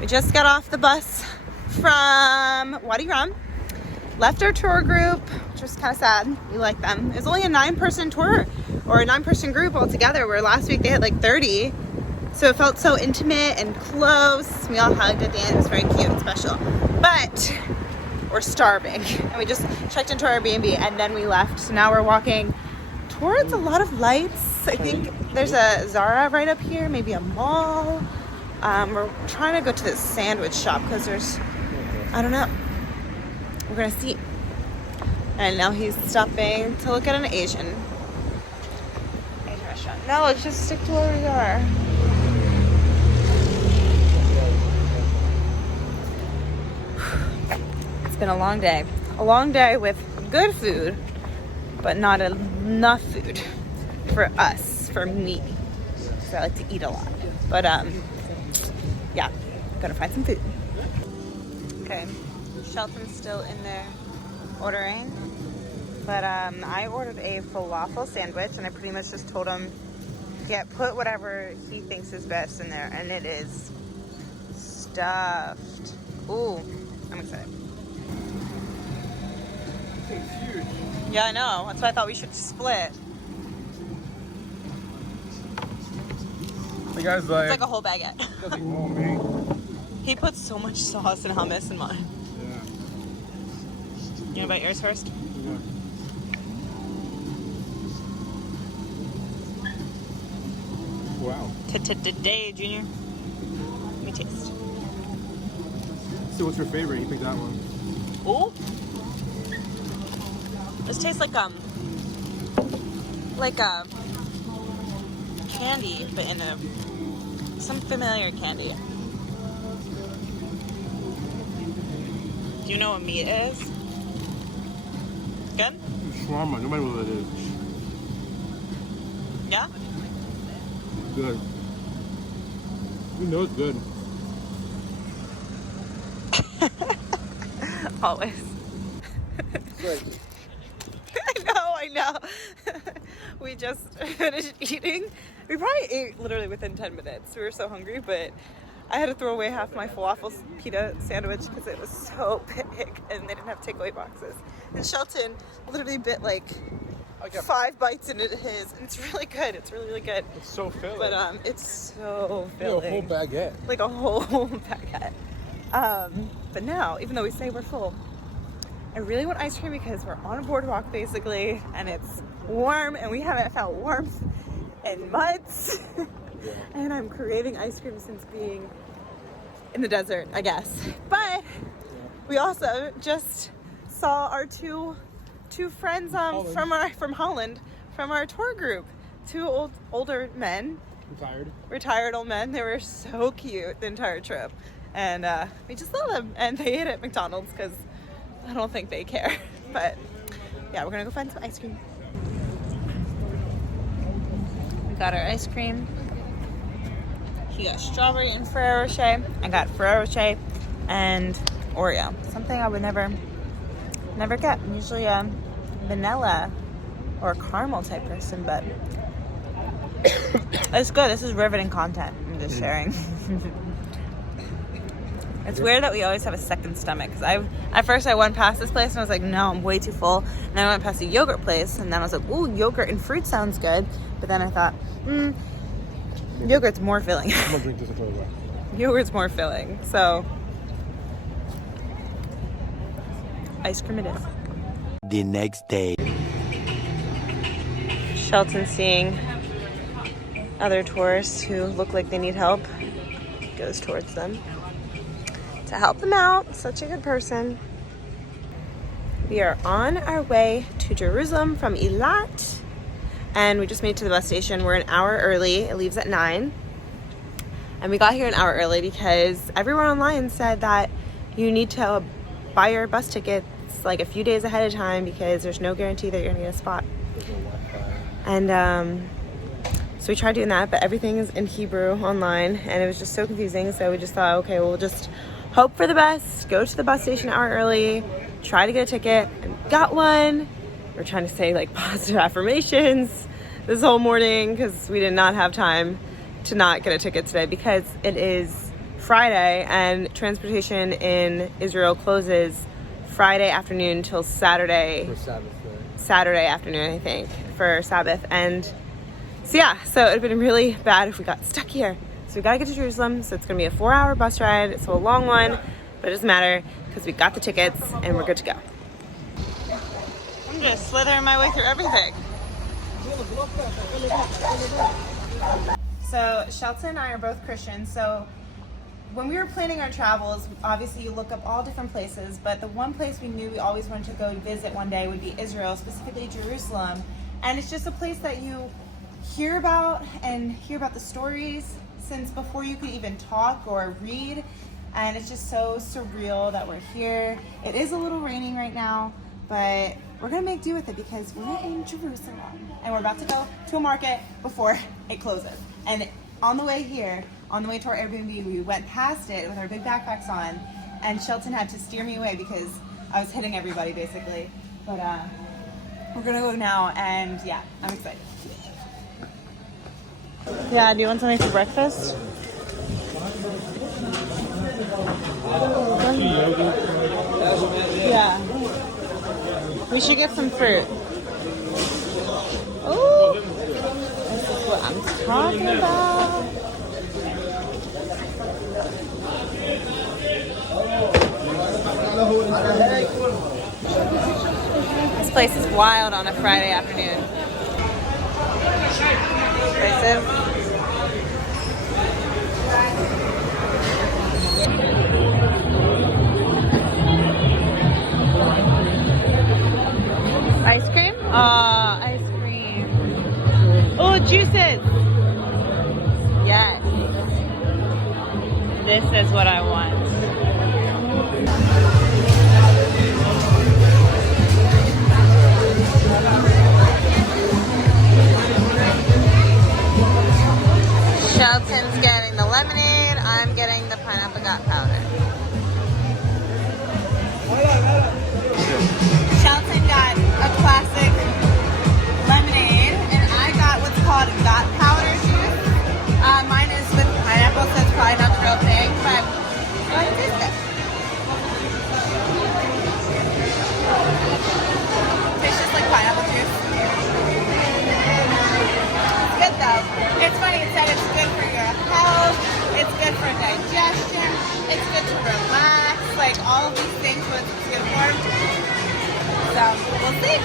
We just got off the bus from Wadi Rum. Left our tour group, which was kind of sad. We like them. It was only a 9-person tour, or a 9-person group altogether, where last week they had like 30. So it felt so intimate and close. We all hugged at the end. It was very cute and special. But we're starving. And we just checked into our Airbnb and then we left. So now we're walking towards a lot of lights. I think there's a Zara right up here, maybe a mall. We're trying to go to this sandwich shop because there's, I don't know. We're gonna see. And now he's stopping to look at an Asian restaurant. No, let's just stick to where we are. It's been a long day. A long day with good food, but not enough food for us, for me. Because I like to eat a lot. But yeah, gotta find some food. Okay, Shelton's still in there ordering. But I ordered a falafel sandwich and I pretty much just told him, put whatever he thinks is best in there. And it is stuffed. Ooh, I'm excited. It's huge. Yeah, I know. That's why I thought we should split. The guy's like... It's like a whole baguette. That's like more me. He puts so much sauce and hummus in mine. Yeah. You wanna bite yours first? Yeah. Wow. Today, Junior. Let me taste. So what's your favorite? You picked that one. Ooh. This tastes like candy, but in some familiar candy. Do you know what meat is? Good? Shawarma. Nobody knows what it is. Yeah? Good. You know it's good. Always. Good. I know. We just finished eating. We probably ate literally within 10 minutes. We were so hungry, but I had to throw away half my falafel pita sandwich because it was so big and they didn't have takeaway boxes. And Shelton literally bit like 5 bites into his, and it's really good. It's really, really good. It's so filling. But it's so filling. A whole baguette. Like a whole baguette. But now, even though we say we're full, I really want ice cream because we're on a boardwalk basically, and it's warm, and we haven't felt warmth in months. And I'm craving ice cream since being in the desert, I guess. But we also just saw our two friends from Holland, from our tour group. 2 older men. Retired old men. They were so cute the entire trip. And we just love them. And they ate at McDonald's because I don't think they care. But yeah, we're gonna go find some ice cream. We got our ice cream. He got strawberry and Ferrero Rocher. I got Ferrero Rocher and Oreo. Something I would never get. I'm usually a vanilla or caramel type person, but it's good. This is riveting content. I'm just sharing. It's weird that we always have a second stomach. Because at first I went past this place and I was like, no, I'm way too full. And then I went past a yogurt place and then I was like, ooh, yogurt and fruit sounds good. But then I thought, yogurt's more filling. I'm gonna drink this until it's Yogurt's more filling. So, ice cream it is. The next day. Shelton seeing other tourists who look like they need help, goes towards them to help them out. Such a good person. We are on our way to Jerusalem from Eliat, and we just made it to the bus station. We're an hour early. It leaves at 9. And we got here an hour early because everyone online said that you need to buy your bus tickets like a few days ahead of time because there's no guarantee that you're gonna get a spot. And so we tried doing that, but everything is in Hebrew online and it was just so confusing. So we just thought, okay, we'll just hope for the best, go to the bus station an hour early, try to get a ticket, and got one. We're trying to say like positive affirmations this whole morning because we did not have time to not get a ticket today because it is Friday, and transportation in Israel closes Friday afternoon till Saturday. For Sabbath, right? Saturday afternoon, I think, for Sabbath. And so yeah, so it would have been really bad if we got stuck here. So we gotta get to Jerusalem. So it's gonna be a 4-hour bus ride. So a long one, but it doesn't matter because we got the tickets and we're good to go. I'm just slithering my way through everything. So Shelton and I are both Christians. So when we were planning our travels, obviously you look up all different places, but the one place we knew we always wanted to go visit one day would be Israel, specifically Jerusalem. And it's just a place that you hear about and hear about the stories since before you could even talk or read. And it's just so surreal that we're here. It is a little raining right now, but we're gonna make do with it because we're in Jerusalem and we're about to go to a market before it closes. And on the way here, on the way to our Airbnb, we went past it with our big backpacks on, and Shelton had to steer me away because I was hitting everybody basically. But we're gonna go now, and yeah, I'm excited. Yeah, do you want something for breakfast? Yeah. We should get some fruit. Oh, this is what I'm talking about. This place is wild on a Friday afternoon. Prices. Ice cream? Oh, ice cream. Oh, juices. Yes. This is what I want. Shelton's getting the lemonade. I'm getting the pineapple got powder. Shelton got a classic lemonade, and I got what's called got powder juice. Mine is with pineapple, so it's probably not the real thing, but I taste it. Tastes just like pineapple juice. It's good though. It's funny, it said it's good for your health, it's good for digestion, it's good to relax, like all of these things what it's good for. So, we'll see.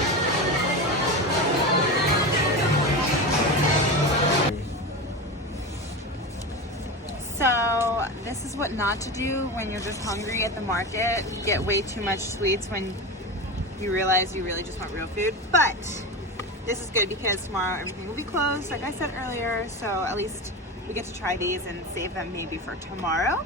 So, this is what not to do when you're just hungry at the market. You get way too much sweets when you realize you really just want real food. But this is good because tomorrow everything will be closed, like I said earlier. So, at least we get to try these and save them maybe for tomorrow.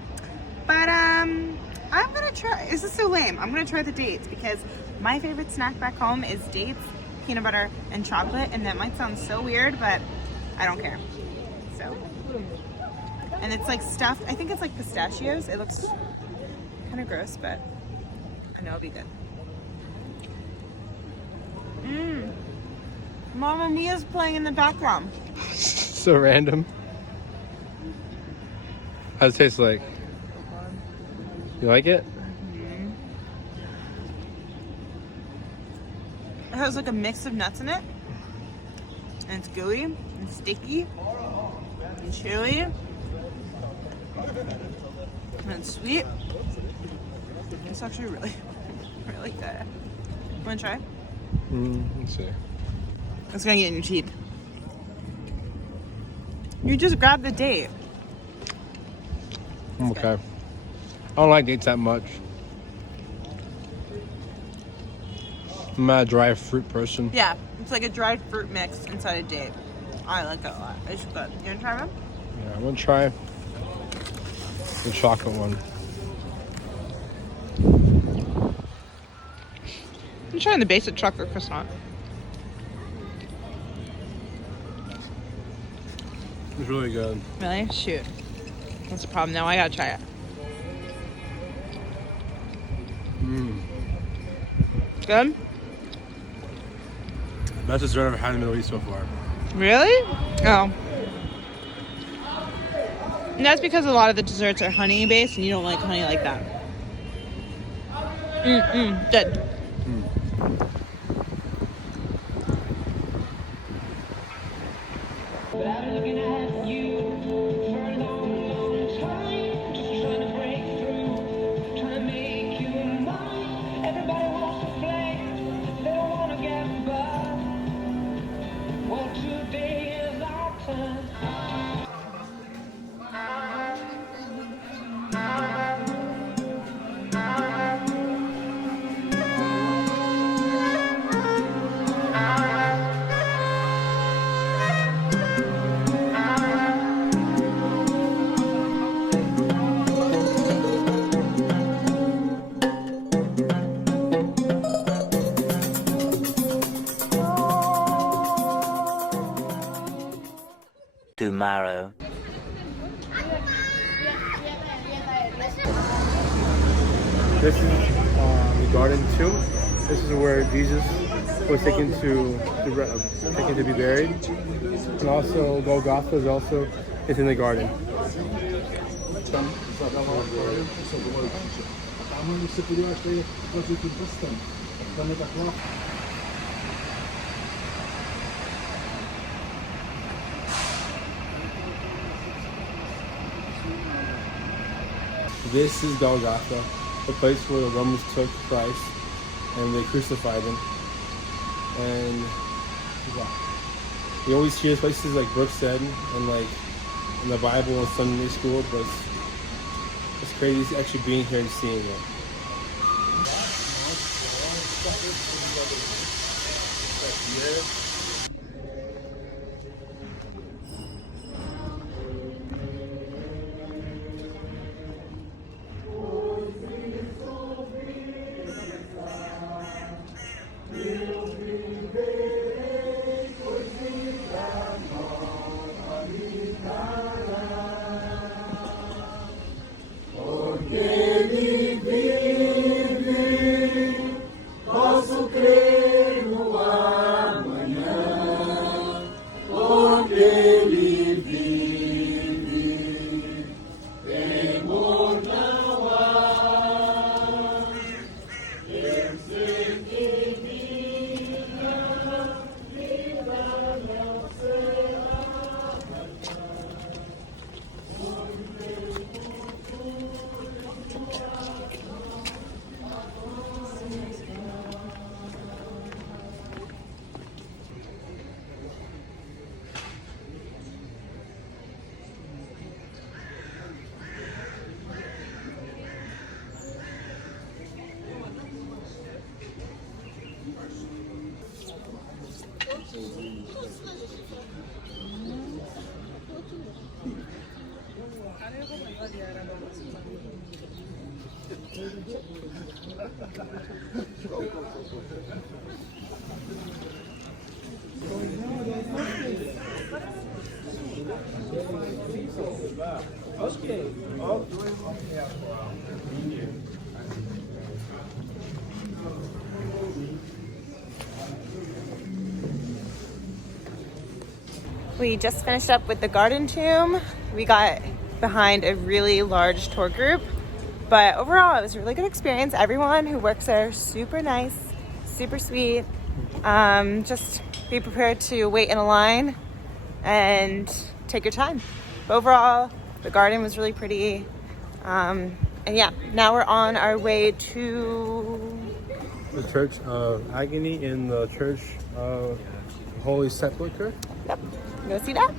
But, I'm gonna try, this is so lame. I'm gonna try the dates because my favorite snack back home is dates, peanut butter, and chocolate. And that might sound so weird, but I don't care. So, and it's like stuffed, I think it's like pistachios. It looks kind of gross, but I know it'll be good. Mamma Mia's playing in the background. So random. How's it taste like? You like it? It has like a mix of nuts in it, and it's gooey and sticky and chewy, and it's sweet. It's actually really, really good. Wanna try? Let's see. It's gonna get in your teeth. You just grab the date. I'm okay. I don't like dates that much. I'm not a dry fruit person. Yeah, it's like a dried fruit mix inside a date. I like it a lot. It's good. You wanna try one? Yeah, I'm gonna try the chocolate one. I'm trying the basic chocolate croissant. It's really good. Really? Shoot. What's the problem now? I gotta try it. Good? Best dessert I've ever had in the Middle East so far. Really? Oh. And that's because a lot of the desserts are honey based and you don't like honey like that. Good. Tomorrow. This is the garden tomb. This is where Jesus was taken to be buried. And also Golgotha is also it's in the garden. This is Golgotha, the place where the Romans took Christ and they crucified him. And yeah, you always hear places like Brooke said, and like in the Bible and Sunday school, but it's crazy actually being here and seeing it. We just finished up with the garden tomb. We got behind a really large tour group, but overall it was a really good experience. Everyone who works there, super nice, super sweet. Just be prepared to wait in a line and take your time. But overall, the garden was really pretty. And yeah, now we're on our way to the Church of Agony in the Church of Holy Sepulchre. Yep. Go see that?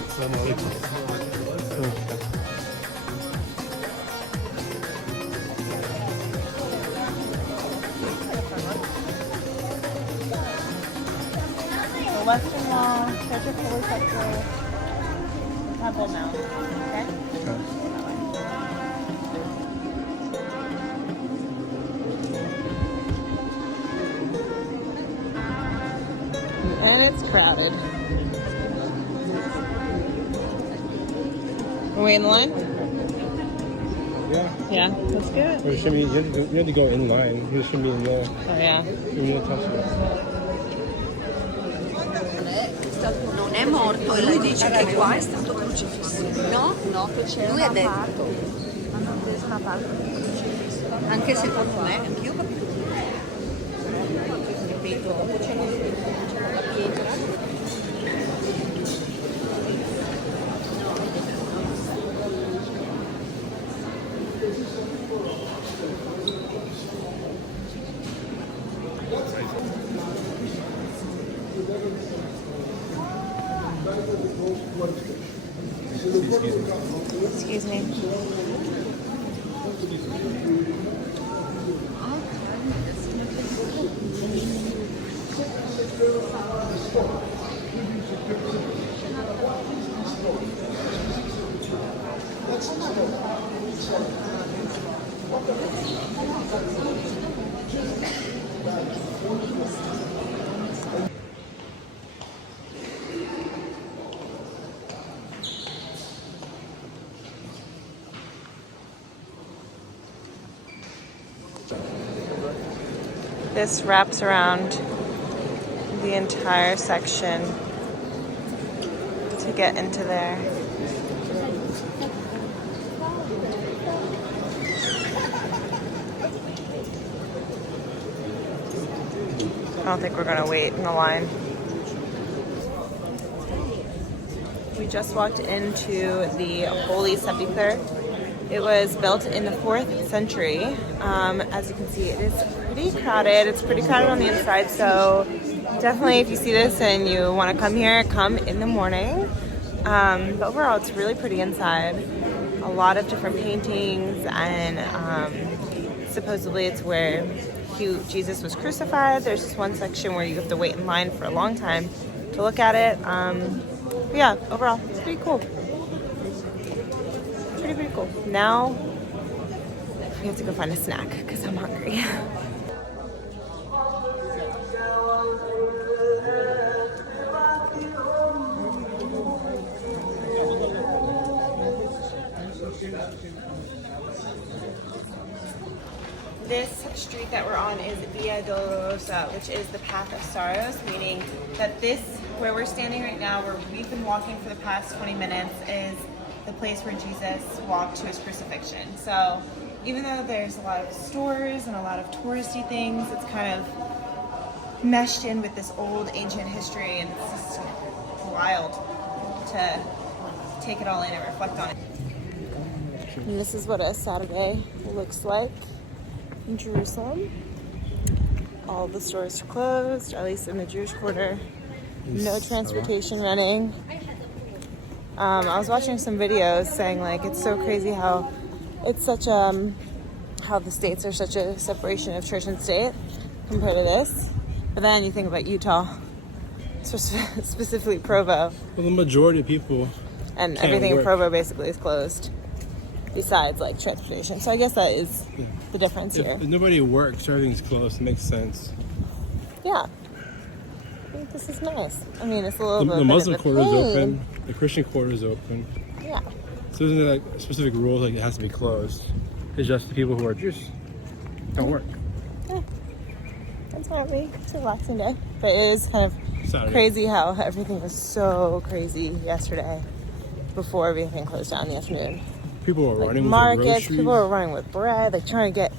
The Western Wall, Church of Holy Sepulchre, Temple Mount. Okay? And it's crowded. Are we in the line? Yeah. Yeah, let's do it. Or it should be, you have to go in line. You shouldn't be in there. Oh, yeah. You're touch it. Non è morto e lei dice che qua è stato crocifisso. No, no, lui ha detto. Anche secondo me, anch'io ho capito. Ripeto, c'è la pietra. Excuse me. This wraps around the entire section to get into there. I don't think we're gonna wait in the line. We just walked into the Holy Sepulchre. It was built in the 4th century. As you can see, it is pretty crowded. It's pretty crowded on the inside, so definitely if you see this and you want to come here, come in the morning. But overall, it's really pretty inside. A lot of different paintings, and supposedly it's where Jesus was crucified. There's this one section where you have to wait in line for a long time to look at it. But yeah, overall, it's pretty cool. Pretty cool. Now we have to go find a snack because I'm hungry. This street that we're on is Via Dolorosa, which is the path of sorrows, meaning that this, where we're standing right now, where we've been walking for the past 20 minutes, is the place where Jesus walked to his crucifixion. So even though there's a lot of stores and a lot of touristy things, it's kind of meshed in with this old ancient history, and it's just wild to take it all in and reflect on it. And this is what a Saturday looks like in Jerusalem. All the stores are closed, at least in the Jewish quarter. No transportation running. I was watching some videos saying like it's so crazy how it's such how the states are such a separation of church and state compared to this. But then you think about Utah, specifically Provo. Well, the majority of people and everything in Provo basically is closed, besides like transportation. So I guess that is the difference here. If nobody works, everything's closed. It makes sense. Yeah. I think this is nice. I mean, it's a little bit. The Muslim quarter is open. The Christian quarter is open. Yeah. So isn't there like specific rules like it has to be closed? It's just the people who are Jews don't work. Yeah. That's fine with me. It's a relaxing day. But it is kind of Saturday. Crazy how everything was so crazy yesterday before everything closed down in the afternoon. People were running with markets, people were running with bread, like trying to get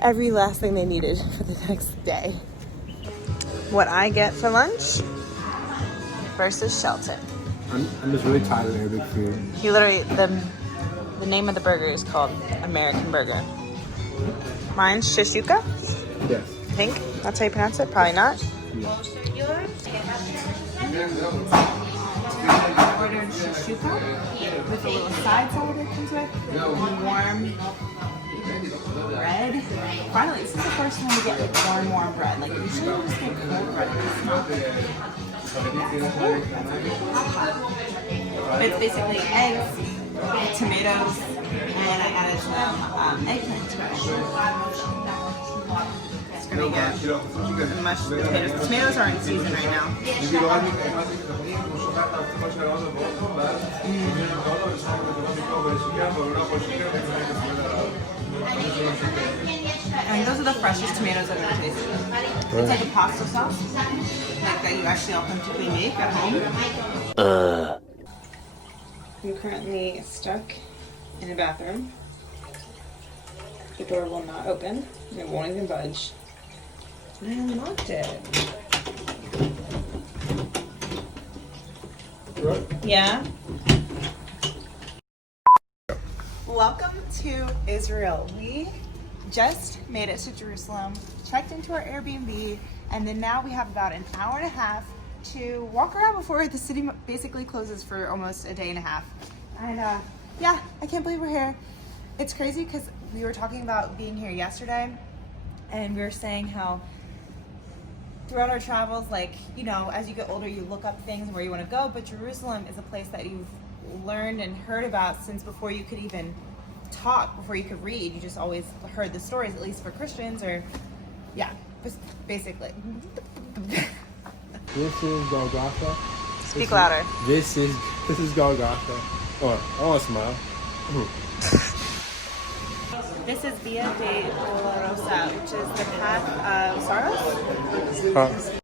every last thing they needed for the next day. What I get for lunch versus Shelton. I'm just really tired of Arabic food. He literally, the name of the burger is called American Burger. Mine's Shishuka? Yes. I think that's how you pronounce it. Probably not. Yeah. Ordered shashuka with a little side salad that comes with, warm bread. Finally, this is the first time we get like warm bread. Like usually we just get cold bread. It's basically eggs, tomatoes, and I added some eggplant to it. It's gonna get the mashed potatoes. The tomatoes are in season right now. And those are the freshest tomatoes I've ever tasted. It's like a pasta sauce, like that you actually authentically make at home. I'm currently stuck in a bathroom. The door will not open, and it won't even budge. And I unlocked it. Right. Yeah. Welcome to Israel. We just made it to Jerusalem, checked into our Airbnb, and then now we have about an hour and a half to walk around before the city basically closes for almost a day and a half. And yeah, I can't believe we're here. It's crazy because we were talking about being here yesterday, and we were saying how throughout our travels, like, you know, as you get older, you look up things and where you want to go, but Jerusalem is a place that you've learned and heard about since before you could even talk, before you could read. You just always heard the stories, at least for Christians, or yeah, just basically. This is Golgotha. Speak louder. This is Golgotha. Oh, I want to smile. This is Via de Dolorosa, which is the path of sorrows.